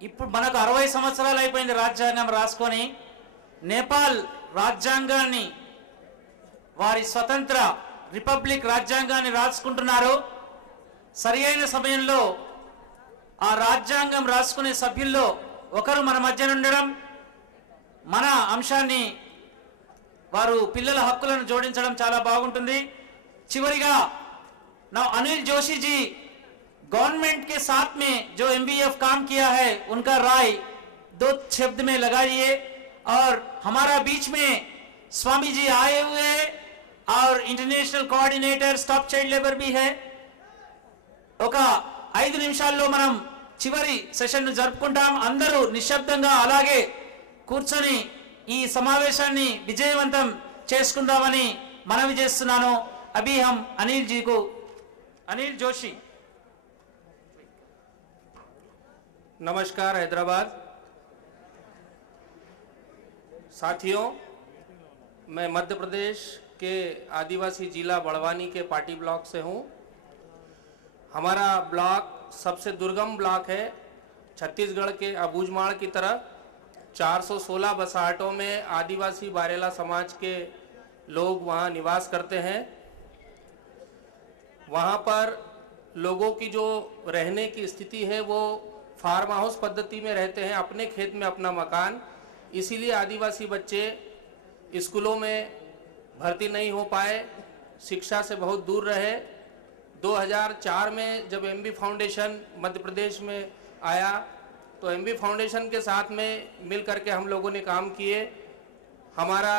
ఇప్పుడు మనకు 60 సంవత్సరాలు అయిపోయింది రాజ్యాంగం రాసుకొని. నేపాల్ రాజ్యాంగాన్ని, వారి స్వతంత్ర రిపబ్లిక్ రాజ్యాంగాన్ని రాసుకుంటున్నారు. సరియైన సమయంలో ఆ రాజ్యాంగం రాసుకునే సభ్యుల్లో ఒకరు మన మధ్యన ఉండడం, మన అంశాన్ని, వారు పిల్లల హక్కులను జోడించడం చాలా బాగుంటుంది. చివరిగా ना अनिल जोशी जी गवर्नमेंट के साथ में जो एमबीएफ काम किया है उनका राय 2 शब्द में लगाइए। और हमारा बीच में स्वामी जी आए हुए हैं और international coordinator stop child labour भी है। ఒక 5 నిమిషాల్లో మనం చివరి సెషన్ జరుపుకుంటాం. అందరూ నిశ్శబ్దంగా అలాగే కూర్చొని ఈ సమావేశాన్ని విజయవంతం చేసుకుందామని మనవి చేస్తున్నాను. अभी हम अनिल जी को, अनिल जोशी। नमस्कार हैदराबाद साथियों, मैं मध्य प्रदेश के आदिवासी जिला बड़वानी के पाटी ब्लॉक से हूँ। हमारा ब्लॉक सबसे दुर्गम ब्लॉक है। छत्तीसगढ़ के अबूझमाड़ की तरफ 416 बसाहटों में आदिवासी बारेला समाज के लोग वहाँ निवास करते हैं। वहाँ पर लोगों की जो रहने की स्थिति है वो फार्म हाउस पद्धति में रहते हैं, अपने खेत में अपना मकान। इसीलिए आदिवासी बच्चे स्कूलों में भर्ती नहीं हो पाए, शिक्षा से बहुत दूर रहे। 2004 में जब एमबी फाउंडेशन मध्य प्रदेश में आया तो एमबी फाउंडेशन के साथ में मिल करके हम लोगों ने काम किए। हमारा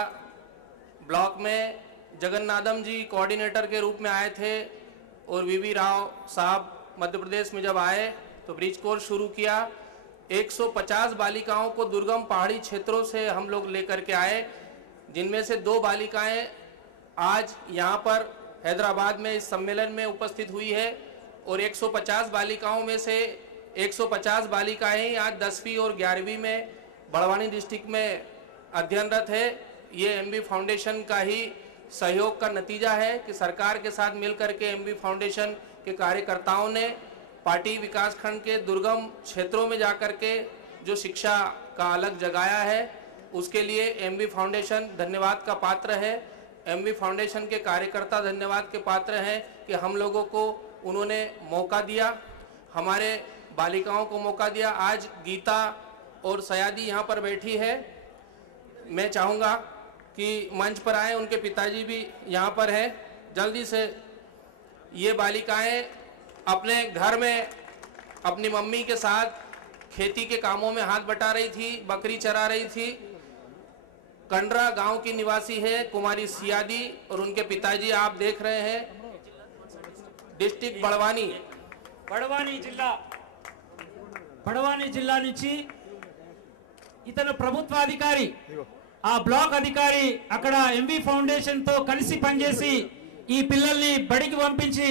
ब्लॉक में जगन्नाथम जी कोऑर्डिनेटर के रूप में आए थे और वीवी राव साहब मध्य प्रदेश में जब आए तो ब्रिज कोर्स शुरू किया। 150 बालिकाओं को दुर्गम पहाड़ी क्षेत्रों से हम लोग लेकर के आए, जिनमें से 2 बालिकाएं आज यहाँ पर हैदराबाद में इस सम्मेलन में उपस्थित हुई है। और 150 बालिकाओं में से 150 बालिकाएं आज 10वीं और 11वीं में बड़वानी डिस्ट्रिक्ट में अध्ययनरत है। ये एमबी फाउंडेशन का ही सहयोग का नतीजा है कि सरकार के साथ मिलकर के एमबी फाउंडेशन के कार्यकर्ताओं ने पार्टी विकास खंड के दुर्गम क्षेत्रों में जाकर के जो शिक्षा का अलग जगाया है, उसके लिए एमबी फाउंडेशन धन्यवाद का पात्र है। एमबी फाउंडेशन के कार्यकर्ता धन्यवाद के पात्र हैं कि हम लोगों को उन्होंने मौका दिया, हमारे बालिकाओं को मौका दिया। आज गीता और सयादी यहाँ पर बैठी है। मैं चाहूँगा कि मंच पर आए, उनके पिताजी भी यहाँ पर हैं। जल्दी से ये बालिकाएं अपने घर में अपनी मम्मी के साथ खेती के कामों में हाथ बटा रही थी, बकरी चरा रही थी। कंडरा गांव की निवासी है कुमारी सियादी और उनके पिताजी आप देख रहे हैं। डिस्ट्रिक्ट बड़वानी జిల్లా నుంచి ఇతను ప్రభుత్వాధికారి, ఆ బ్లాక్ అధికారి అక్కడ ఎంవి ఫౌండేషన్ తో కలిసి పనిచేసి ఈ పిల్లల్ని బడికి పంపించి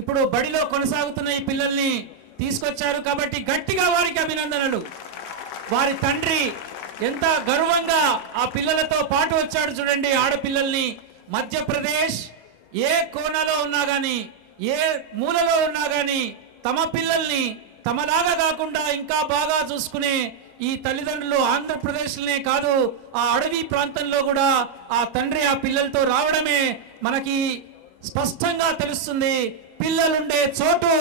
ఇప్పుడు బడిలో కొనసాగుతున్న ఈ పిల్లల్ని తీసుకొచ్చారు. కాబట్టి గట్టిగా వారికి అభినందనలు. వారి తండ్రి ఎంత గర్వంగా ఆ పిల్లలతో పాటు వచ్చాడు చూడండి. ఆడపిల్లల్ని మధ్యప్రదేశ్ ఏ కోణలో ఉన్నా గానీ, ఏ మూలలో ఉన్నా గానీ తమ పిల్లల్ని తమలాగా కాకుండా ఇంకా బాగా చూసుకునే ఈ తల్లిదండ్రులు ఆంధ్రప్రదేశ్లోనే కాదు, ఆ అడవి ప్రాంతంలో కూడా ఆ తండ్రి ఆ పిల్లలతో రావడమే మనకి స్పష్టంగా తెలుస్తుంది. పిల్లలుండే చోటు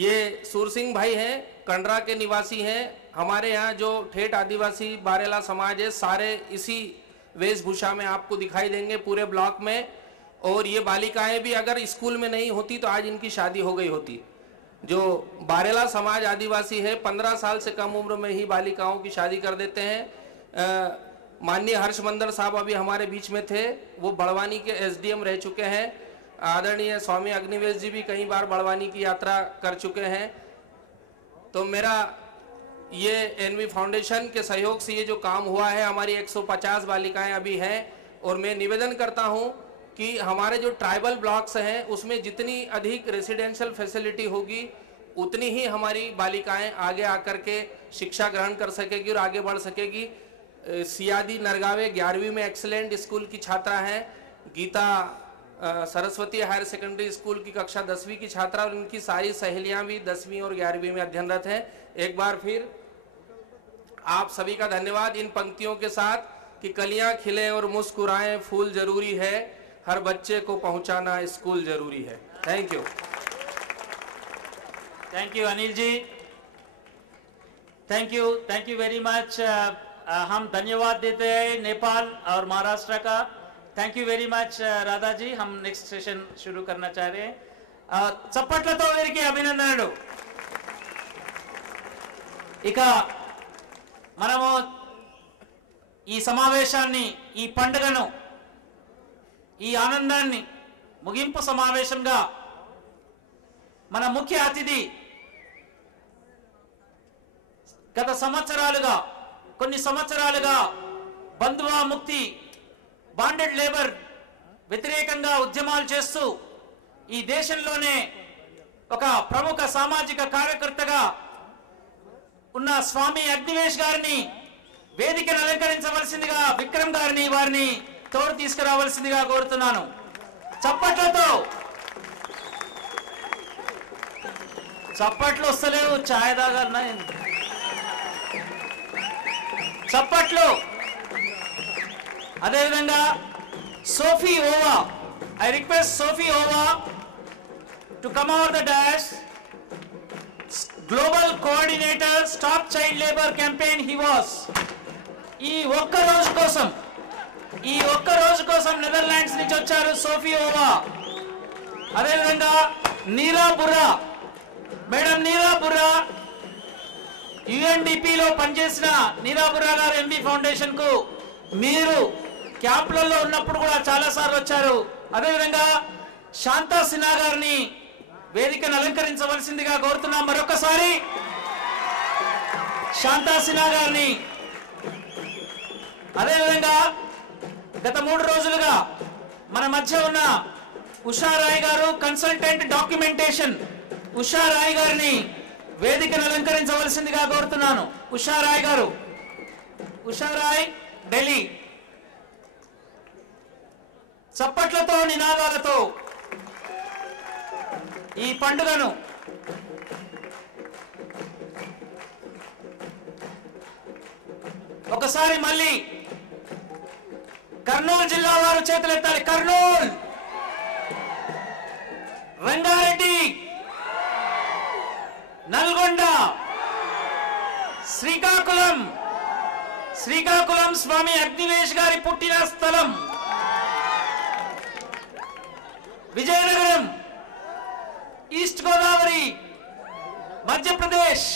ये सूर सिंह भाई हैं, कंडरा के निवासी हैं। हमारे यहाँ जो ठेठ आदिवासी बारेला समाज है, सारे इसी वेशभूषा में आपको दिखाई देंगे पूरे ब्लॉक में। और ये बालिकाएं भी अगर स्कूल में नहीं होती तो आज इनकी शादी हो गई होती। जो बारेला समाज आदिवासी है 15 साल से कम उम्र में ही बालिकाओं की शादी कर देते हैं। माननीय हर्षमंदर साहब अभी हमारे बीच में थे, वो बड़वानी के एसडीएम रह चुके हैं। आदरणीय स्वामी अग्निवेश जी भी कई बार बड़वानी की यात्रा कर चुके हैं। तो मेरा ये एनवी फाउंडेशन के सहयोग से ये जो काम हुआ है, हमारी 150 बालिकाएं अभी हैं। और मैं निवेदन करता हूं कि हमारे जो ट्राइबल ब्लॉक्स हैं उसमें जितनी अधिक रेसिडेंशियल फैसिलिटी होगी उतनी ही हमारी बालिकाएं आगे आकर के शिक्षा ग्रहण कर सकेगी और आगे बढ़ सकेगी। सियादी नरगावे 11वीं में एक्सीलेंट स्कूल की छात्रा हैं। Gita Saraswati higher secondary school की कक्षा 10वीं की छात्रा और उनकी सारी सहेलियां भी 10वीं और 11वीं में अध्ययनरत हैं। एक बार फिर आप सभी का धन्यवाद इन पंक्तियों के साथ कि कलियां खिले और मुस्कुराएं, फूल जरूरी है, हर बच्चे को पहुंचाना स्कूल जरूरी है। Thank you. Thank you Anil ji, thank you very much. हम धन्यवाद देते हैं नेपाल और महाराष्ट्र का। Thank you very much Radha ji. हम नेक्स्ट सेशन शुरू करना चाह रहे हैं। చప్పట్లతో వీరికి అభినందనలు। ఇక మనము ఈ సమావేశాన్ని, ఈ పండుగను, ఈ ఆనందాన్ని ముగింపు సమావేశంగా మన ముఖ్య అతిథి గత సంవత్సరాలుగా, కొన్ని సంవత్సరాలుగా బంధువా ముక్తి, బాండెడ్ లేబర్ వ్యతిరేకంగా ఉద్యమాలు చేస్తూ ఈ దేశంలోనే ఒక ప్రముఖ సామాజిక కార్యకర్తగా ఉన్న స్వామి అగ్నివేష్ గారిని వేదికను అలంకరించవలసిందిగా విక్రమ్ గారిని, వారిని తోడు తీసుకురావాల్సిందిగా కోరుతున్నాను। చప్పట్లతో, చప్పట్లు వస్తలేవు, ఛాయ్ తాగాలన్నా చప్పట్లు। అదేవిధంగా Sophie ova, I request Sophie ova to come over the dash, global coordinator stop child labour campaign he was. ఈ ఒక్క రోజు కోసం నెదర్లాండ్స్ నుంచి వచ్చారు సోఫీ ఓవా। అదేవిధంగా నీలా బుర్రా, మేడం నీలా బుర్రా, యుఎన్డిపిలో పనిచేసిన నీలా బుర్రా గారు ఎంబీ ఫౌండేషన్ కు మీరు క్యాంపులలో ఉన్నప్పుడు కూడా చాలా సార్లు వచ్చారు। అదేవిధంగా శాంతా సిన్హా గారిని వేదికను అలంకరించవలసిందిగా కోరుతున్నాం। మరొకసారి శాంతా సిన్హా గారిని, అదేవిధంగా గత 3 రోజులుగా మన మధ్య ఉన్న ఉషా రాయ్ గారు, కన్సల్టెంట్ డాక్యుమెంటేషన్ ఉషా రాయ్ గారిని వేదికను అలంకరించవలసిందిగా కోరుతున్నాను। ఉషా రాయ్ గారు, ఉషా రాయ్ ఢిల్లీ। చప్పట్లతో, నినాదాలతో ఈ పండుగను ఒకసారి మళ్ళీ కర్నూలు జిల్లా వారు చేతులెత్తాలి। కర్నూలు, రంగారెడ్డి, నల్గొండ, శ్రీకాకుళం స్వామి అగ్నివేష్ గారి పుట్టిన స్థలం, Vizianagaram, east Godavari, Madhya Pradesh,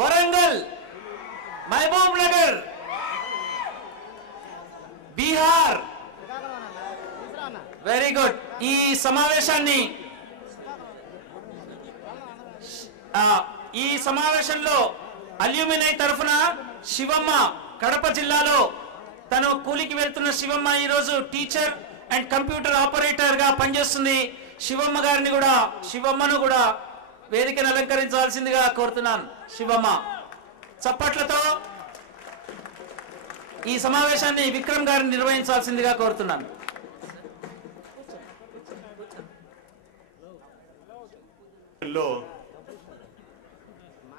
Warangal, Mahabubnagar, Bihar. Very good. ఈ సమావేశాన్ని, ఈ సమావేశంలో అల్యూమినై తరఫున శివమ్మ, కడప జిల్లాలో తను కూలికి వెళ్తున్న శివమ్మ ఈ రోజు టీచర్ అండ్ కంప్యూటర్ ఆపరేటర్ గా పనిచేస్తుంది। శివమ్మను కూడా వేదికను అలంకరించాల్సిందిగా కోరుతున్నాను। శివమ్మ, చప్పట్లతో ఈ సమావేశాన్ని విక్రమ్ గారిని నిర్వహించాల్సిందిగా కోరుతున్నాను।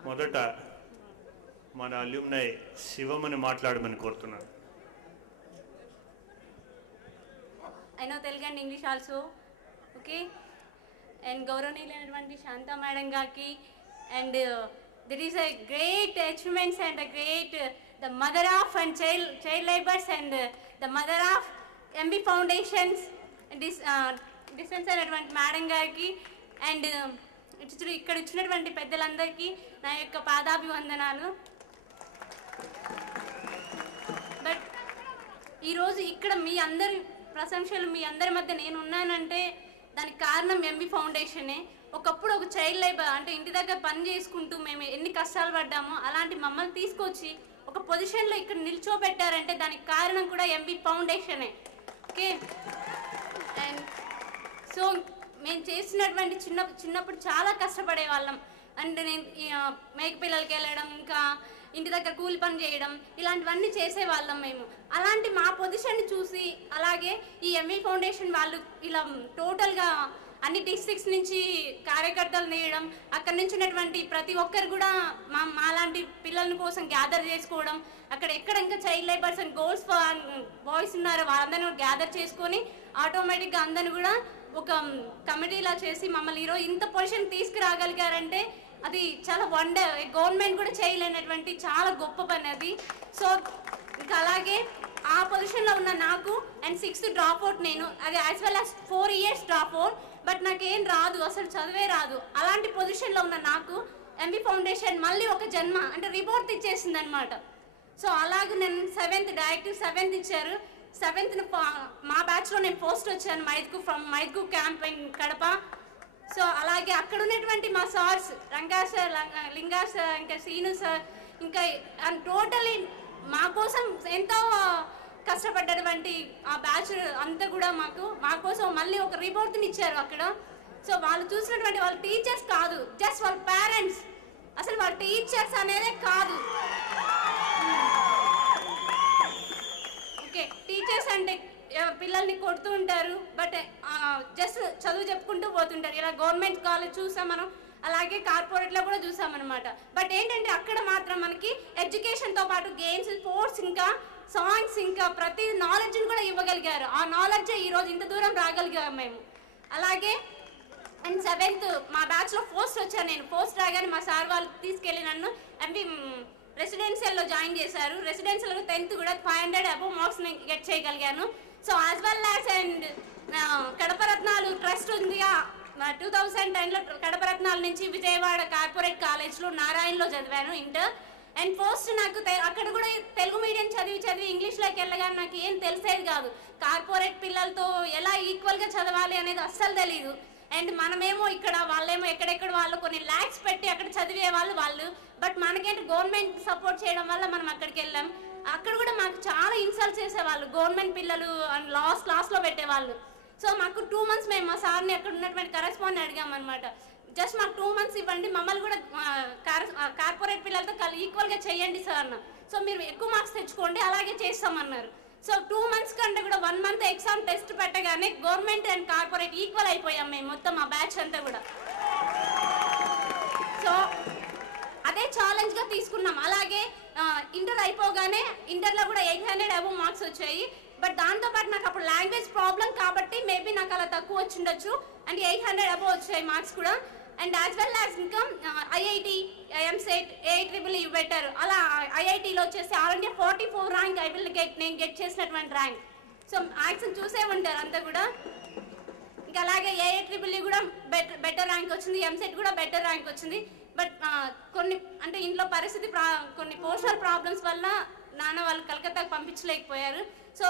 మొదట మన అల్యూమినై శివమ్మని మాట్లాడమని కోరుతున్నాను। I know Telugu and English also, okay? And Gauravanilainaటువంటి Shanta Madam Gaki, and there is a great achievements and a great the mother of and child laborers and the mother of MB Foundations and this distance అయినటువంటి madam గారికి and ఇక్కడ వచ్చినటువంటి పెద్దలందరికీ నా యొక్క పాదాభివందనాలు। But ఈరోజు ఇక్కడ మీ అందరి ప్రశంసలు, మీ అందరి మధ్య నేను ఉన్నానంటే దానికి కారణం ఎంబీ ఫౌండేషనే। ఒకప్పుడు ఒక చైల్డ్ లేబర్ అంటే ఇంటి దగ్గర పని చేసుకుంటూ మేము ఎన్ని కష్టాలు పడ్డామో అలాంటి మమ్మల్ని తీసుకొచ్చి ఒక పొజిషన్లో ఇక్కడ నిల్చోబెట్టారంటే దానికి కారణం కూడా ఎంబీ ఫౌండేషనే, ఓకే? అండ్ సో మేము చేసినటువంటి చిన్నప్పుడు చాలా కష్టపడే వాళ్ళం. అండ్ నేను మేక పిల్లలకి వెళ్ళడం, ఇంకా ఇంటి దగ్గర కూలి పని చేయడం ఇలాంటివన్నీ చేసేవాళ్ళం మేము. అలాంటి మా పొజిషన్ చూసి అలాగే ఈ ఎంవి ఫౌండేషన్ వాళ్ళు ఇలా టోటల్గా అన్ని డిస్ట్రిక్ట్స్ నుంచి కార్యకర్తలు నేయడం, అక్కడి నుంచి ఉన్నటువంటి ప్రతి ఒక్కరు కూడా మాలాంటి పిల్లల కోసం గ్యాదర్ చేసుకోవడం, అక్కడ ఎక్కడ ఇంకా child labours and girls boys ఉన్నారో వాళ్ళందరినీ గ్యాదర్ చేసుకొని ఆటోమేటిక్గా అందరిని కూడా ఒక కమిటీలా చేసి మమ్మల్ని ఈరోజు ఇంత పొజిషన్ తీసుకురాగలిగారంటే అది చాలా గవర్నమెంట్ కూడా చేయలేనటువంటి చాలా గొప్ప పని అది. సో ఇంకా అలాగే ఆ పొజిషన్లో ఉన్న నాకు అండ్ 6th డ్రాప్అవుట్ నేను, అది as well as 4 years dropout. But నాకేం రాదు, అసలు చదివే రాదు. అలాంటి పొజిషన్లో ఉన్న నాకు ఎంవి ఫౌండేషన్ మళ్ళీ ఒక జన్మ అంటే రిపోర్ట్ ఇచ్చేసింది అనమాట. సో అలాగే నేను 7th డైరెక్టివ్ 7th ఇచ్చారు. 7th మా బ్యాచ్లో నేను ఫస్ట్ వచ్చాను మైద్కు క్యాంప్ ఇన్ కడప. సో అలాగే అక్కడ ఉన్నటువంటి మా సార్స్ రంగా సార్, లింగా సార్, ఇంకా సీను సార్, ఇంకా టోటలీ మా కోసం ఎంతో కష్టపడ్డటువంటి ఆ బ్యాచ్ అంతా కూడా మా కోసం మళ్ళీ ఒక రిపోర్ట్ని ఇచ్చారు అక్కడ. సో వాళ్ళు చూసినటువంటి వాళ్ళ టీచర్స్ కాదు, జస్ట్ వాళ్ళ పేరెంట్స్, అసలు వాళ్ళ టీచర్స్ అనేదే కాదు. ఓకే, టీచర్స్ అంటే పిల్లల్ని కొడుతూ ఉంటారు, బట్ జస్ట్ చదువు చెప్పుకుంటూ పోతుంటారు. ఇలా గవర్నమెంట్ కాలేజ్ చూసాం మనం, అలాగే కార్పొరేట్లో కూడా చూసామన్నమాట. బట్ ఏంటంటే అక్కడ మాత్రం మనకి ఎడ్యుకేషన్తో పాటు గేమ్స్, స్పోర్ట్స్, ఇంకా సాంగ్స్, ఇంకా ప్రతి నాలెడ్జ్ని కూడా ఇవ్వగలిగారు. ఆ నాలెడ్జ్ ఈరోజు ఇంత దూరం రాగలిగాము మేము. అలాగే అండ్ 7th మా బ్యాచ్లో ఫస్ట్ వచ్చాను నేను. ఫస్ట్ రాగానే మా సార్ వాళ్ళు తీసుకెళ్ళి నన్ను ఎంపీ రెసిడెన్షియల్లో జాయిన్ చేశారు. రెసిడెన్షియల్లో 10th కూడా 500 above మార్క్స్ నేను గెట్ చేయగలిగాను. So as well as and Kadapa రత్నాలు ట్రస్ట్ ఉంది. 2010లో కడప రత్నాల నుంచి విజయవాడ కార్పొరేట్ కాలేజ్లో నారాయణలో చదివాను ఇంటర్. అండ్ ఫస్ట్ నాకు అక్కడ కూడా తెలుగు మీడియం చదివి ఇంగ్లీష్లోకి వెళ్ళగానే నాకు ఏం తెలిసేది కాదు. కార్పొరేట్ పిల్లలతో ఎలా ఈక్వల్గా చదవాలి అనేది అస్సలు తెలీదు. అండ్ మనమేమో ఇక్కడ, వాళ్ళేమో ఎక్కడెక్కడ వాళ్ళు కొన్ని ల్యాక్స్ పెట్టి అక్కడ చదివే వాళ్ళు. బట్ మనకేంటి గవర్నమెంట్ సపోర్ట్ చేయడం వల్ల మనం అక్కడికి వెళ్ళాం. అక్కడ కూడా మాకు చాలా ఇన్సల్ట్ చేసేవాళ్ళు, గవర్నమెంట్ పిల్లలు అండ్ క్లాస్లో పెట్టేవాళ్ళు. సో మాకు 2 months మేము మా సార్ని అక్కడ ఉన్నటువంటి కరెస్పాండెంట్ అడిగామన్నమాట, జస్ట్ మాకు 2 months ఇవ్వండి, మమ్మల్ని కూడా కార్పొరేట్ పిల్లలతో ఈక్వల్గా చేయండి సార్ అన్న. సో మీరు ఎక్కువ మార్క్స్ తెచ్చుకోండి, అలాగే చేస్తామన్నారు. సో 2 months కంటే కూడా 1 month ఎగ్జామ్ టెస్ట్ పెట్టగానే గవర్నమెంట్ అండ్ కార్పొరేట్ ఈక్వల్ అయిపోయాం మేము మొత్తం ఆ బ్యాచ్ అంతా కూడా. సో అదే ఛాలెంజ్గా తీసుకున్నాం. అలాగే ఇంటర్ అయిపోగానే ఇంటర్లో కూడా 800 above మార్క్స్ వచ్చాయి. బట్ దాంతోపాటు నాకు అప్పుడు లాంగ్వేజ్ ప్రాబ్లం కాబట్టి మేబీ నాకు అలా తక్కువ వచ్చిండొచ్చు. అండ్ 800 above వచ్చాయి మార్క్స్ కూడా. అండ్ యాజ్ వెల్ యాజ్ ఇంకా ఐఐటి, ఎంసెట్, AIEEE పెట్టారు. అలా ఐఐటీలో వచ్చేసి ఆల్ ఇండియా 44 ర్యాంక్ నేను గెట్ చేసినటువంటి ర్యాంక్. సో మ్యాక్సిమం చూసే ఉంటారు అంతా కూడా. ఇంకా అలాగే AIEEE కూడా బెటర్ ర్యాంక్ వచ్చింది, ఎంసెట్ కూడా బెటర్ ర్యాంక్ వచ్చింది. బట్ కొన్ని అంటే ఇంట్లో పరిస్థితి కొన్ని పర్సనల్ ప్రాబ్లమ్స్ వల్ల నాన్న వాళ్ళు కలకత్తాకు పంపించలేకపోయారు. సో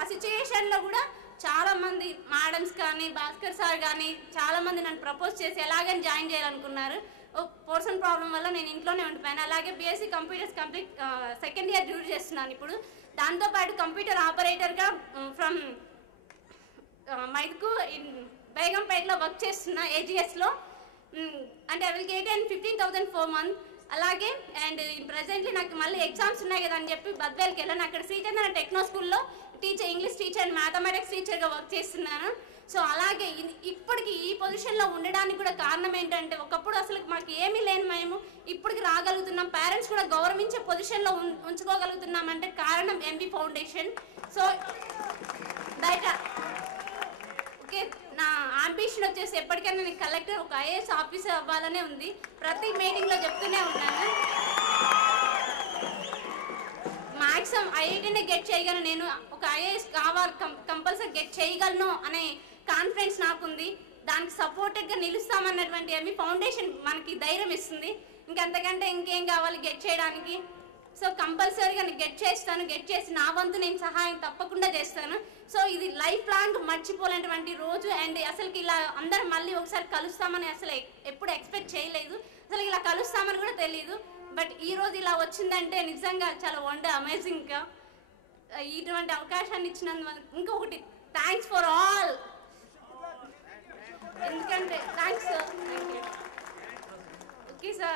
ఆ సిచ్యుయేషన్లో కూడా చాలామంది మేడమ్స్ కానీ భాస్కర్ సార్ కానీ చాలామంది నన్ను ప్రపోజ్ చేసి ఎలాగని జాయిన్ చేయాలనుకున్నారు. పర్సనల్ ప్రాబ్లం వల్ల నేను ఇంట్లోనే ఉండిపోయాను. అలాగే BSc computers complete 2nd year duty చేస్తున్నాను ఇప్పుడు. దాంతోపాటు కంప్యూటర్ ఆపరేటర్గా ఫ్రమ్ మైద్కు బేగంపేటలో వర్క్ చేస్తున్నా AGSలో. అంటే I will get 15,000 per month. అలాగే అండ్ ప్రజెంట్లీ నాకు మళ్ళీ ఎగ్జామ్స్ ఉన్నాయి కదా అని చెప్పి బద్వేల్కి వెళ్ళాను. అక్కడ శ్రీచంద్ర టెక్నో స్కూల్లో ఇంగ్లీష్ టీచర్ అండ్ మ్యాథమెటిక్స్ టీచర్గా వర్క్ చేస్తున్నాను. సో అలాగే ఇప్పటికి ఈ పొజిషన్లో ఉండడానికి కూడా కారణం ఏంటంటే, ఒకప్పుడు అసలు మాకు ఏమీ లేని మేము ఇప్పటికి రాగలుగుతున్నాం, పేరెంట్స్ కూడా గౌరవించే పొజిషన్లో ఉంచుకోగలుగుతున్నాం అంటే కారణం ఎంవి ఫౌండేషన్. సో బయట ఓకే, నా అంబిషన్ వచ్చేసి ఎప్పటికైనా నేను కలెక్టర్, ఒక IAS ఆఫీసర్ అవ్వాలనే ఉంది. ప్రతి మీటింగ్లో చెప్తూనే ఉన్నాను. మ్యాక్సిమం IITనే గెట్ చేయగలను, నేను ఒక IAS కావాలి, కంపల్సరీ గెట్ చేయగలను అనే కాన్ఫిడెన్స్ నాకుంది. దానికి సపోర్టెడ్గా నిలుస్తామన్నటువంటి ఎంవి ఫౌండేషన్ మనకి ధైర్యం ఇస్తుంది. ఇంకంతకంటే ఇంకేం కావాలి గెట్ చేయడానికి. సో కంపల్సరీగా నేను గెట్ చేస్తాను, గెట్ చేసి నా వంతు నేను సహాయం తప్పకుండా చేస్తాను. సో ఇది లైఫ్ లాంగ్ మర్చిపోలేనటువంటి రోజు. అండ్ అసలుకి ఇలా అందరం మళ్ళీ ఒకసారి కలుస్తామని అసలు ఎప్పుడు ఎక్స్పెక్ట్ చేయలేదు, అసలు ఇలా కలుస్తామని కూడా తెలియదు. బట్ ఈరోజు ఇలా వచ్చిందంటే నిజంగా చాలా అమేజింగ్గా ఇటువంటి అవకాశాన్ని ఇచ్చినందువల్ల ఇంకొకటి థ్యాంక్స్ ఫర్ ఆల్. ఎందుకంటే థ్యాంక్స్ సార్. Okay sir.